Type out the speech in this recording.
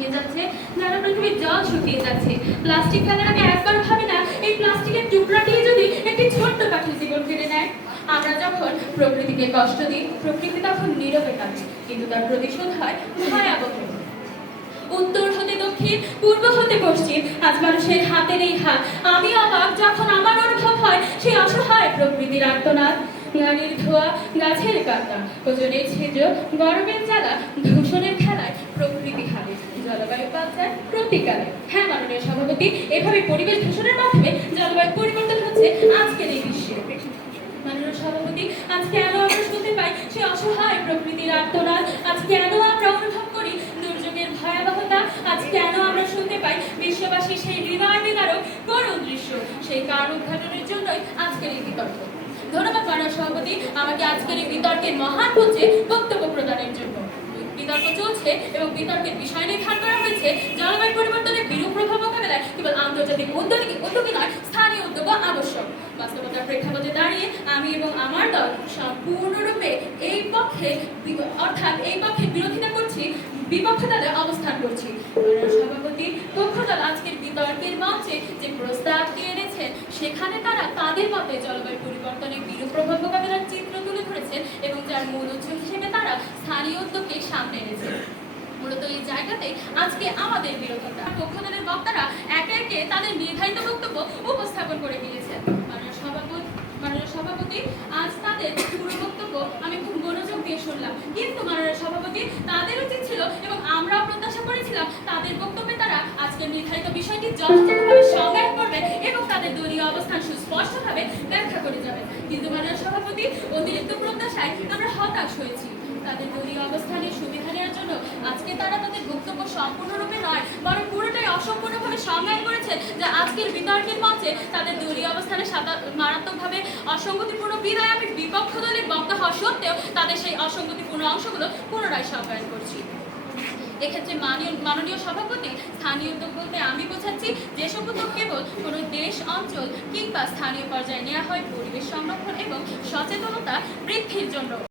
শুকিয়ে যাচ্ছে যেন পৃথিবীর জল শুকিয়ে যাচ্ছে। প্লাস্টিক ফেলার আগে একবার ভাবে না, এই প্লাস্টিকের টুকরাটি যদি একটি ছোট্ট পাখির জীবন কেড়ে নেয় আমরা যখন প্রকৃতিকে কষ্ট দিই, প্রকৃতি তখন নীরবে কাঁদে, কিন্তু তার প্রতিশোধ হয় ভয়াবহ উত্তর হতে দক্ষিণ, পূর্ব হতে পশ্চিম, আজ মানুষের হাতের এই হাত। আমি অবাক যখন আমার অনুভব হয়, সেই অসহায় প্রকৃতির আর্তনাদ। গাড়ির ধোয়া, গাছের কাটা, ওজনের ছিদ্র গরমের জ্বালা হারে জলবায়ু পাল্টায় প্রতিকালে হ্যাঁ মাননীয় সভাপতি, এভাবে পরিবেশ দূষণের মাধ্যমে জলবায়ু পরিবর্তন হচ্ছে আজকের এই বিশ্বে। মাননীয় সভাপতি আজ কেন আমরা শুনতে পাই সেই অসহায় প্রকৃতির আর্তনাদ। আজ কেন আমরা অনুভব করি দুর্যোগের ভয়াবহতা। আজ কেন আমরা শুনতে পাই বিশ্ববাসী সেই হৃদয় বিদারক করুণ দৃশ্য। সেই কারণ উদ্ঘাটনের জন্যই আজকের এই বিতর্ক। ধন্যবাদ মাননীয় সভাপতি, আমাকে আজকের এই বিতর্কের মহান জন্য বিতর্ক চলছে এবং বিতর্কের বিষয় নির্ধারণ করা হয়েছে। জলবায়ু পরিবর্তনের বিরূপ প্রভাব মোকাবেলায় কেবল আন্তর্জাতিক উদ্যোগী উদ্যোগী নয়, স্থানীয় উদ্যোগ আবশ্যক। বাস্তবতার প্রেক্ষাপটে দাঁড়িয়ে আমি এবং আমার দল সম্পূর্ণরূপে এই পক্ষে অর্থাৎ এই পক্ষে বিরোধিতা করছি, বিপক্ষ দলে অবস্থান করছি। সভাপতি পক্ষ দল আজকের বিতর্কের মঞ্চে যে প্রস্তাবটি এনেছেন, সেখানে তারা তাদের মতে জলবায়ু পরিবর্তনের বিরূপ প্রভাব মোকাবেলার চিত্র তুলে ধরেছেন এবং যার মূল উৎস হিসেবে স্থানীয় উদ্যোগকে সামনে এনেছেন মূলত এই জায়গাতে আজকে আমাদের বিরোধিতা পক্ষ বক্তারা একে একে তাদের নির্ধারিত বক্তব্য উপস্থাপন করে মাননীয় সভাপতি আজ তাদের পুরো বক্তব্য আমি খুব মনোযোগ দিয়ে শুনলাম। কিন্তু মাননীয় সভাপতি, তাদের উচিত ছিল এবং আমরাও প্রত্যাশা করেছিলাম তাদের বক্তব্যে তারা আজকের নির্ধারিত বিষয়টি যথাযথভাবে সংজ্ঞায়ন করবে এবং তাদের দলীয় অবস্থান সুস্পষ্টভাবে ব্যাখ্যা করে যাবে। কিন্তু মাননীয় সভাপতি, অতিরিক্ত প্রত্যাশায় আমরা হতাশ হয়েছি। তাদের দলীয় অবস্থানের সুবিধা নেওয়ার জন্য আজকে তারা তাদের বক্তব্য সম্পূর্ণরূপে নয়, বরং পুরোটাই অসম্পূর্ণভাবে সংজ্ঞায়ন করেছে যে আজকের বিতর্কের মঞ্চে তাদের দলীয় অবস্থানের সাথে মারাত্মকভাবে অসঙ্গতিপূর্ণ বিদায় আমি বিপক্ষ দলের বক্তা হওয়া সত্ত্বেও তাদের সেই অসঙ্গতিপূর্ণ অংশগুলো পুনরায় সংজ্ঞায়ন করছি। এক্ষেত্রে মাননীয় সভাপতি, স্থানীয় উদ্যোগ বলতে আমি বোঝাচ্ছি যেসব উদ্যোগ কেবল কোনো দেশ, অঞ্চল কিংবা স্থানীয় পর্যায়ে নেওয়া হয় পরিবেশ সংরক্ষণ এবং সচেতনতা বৃদ্ধির জন্য।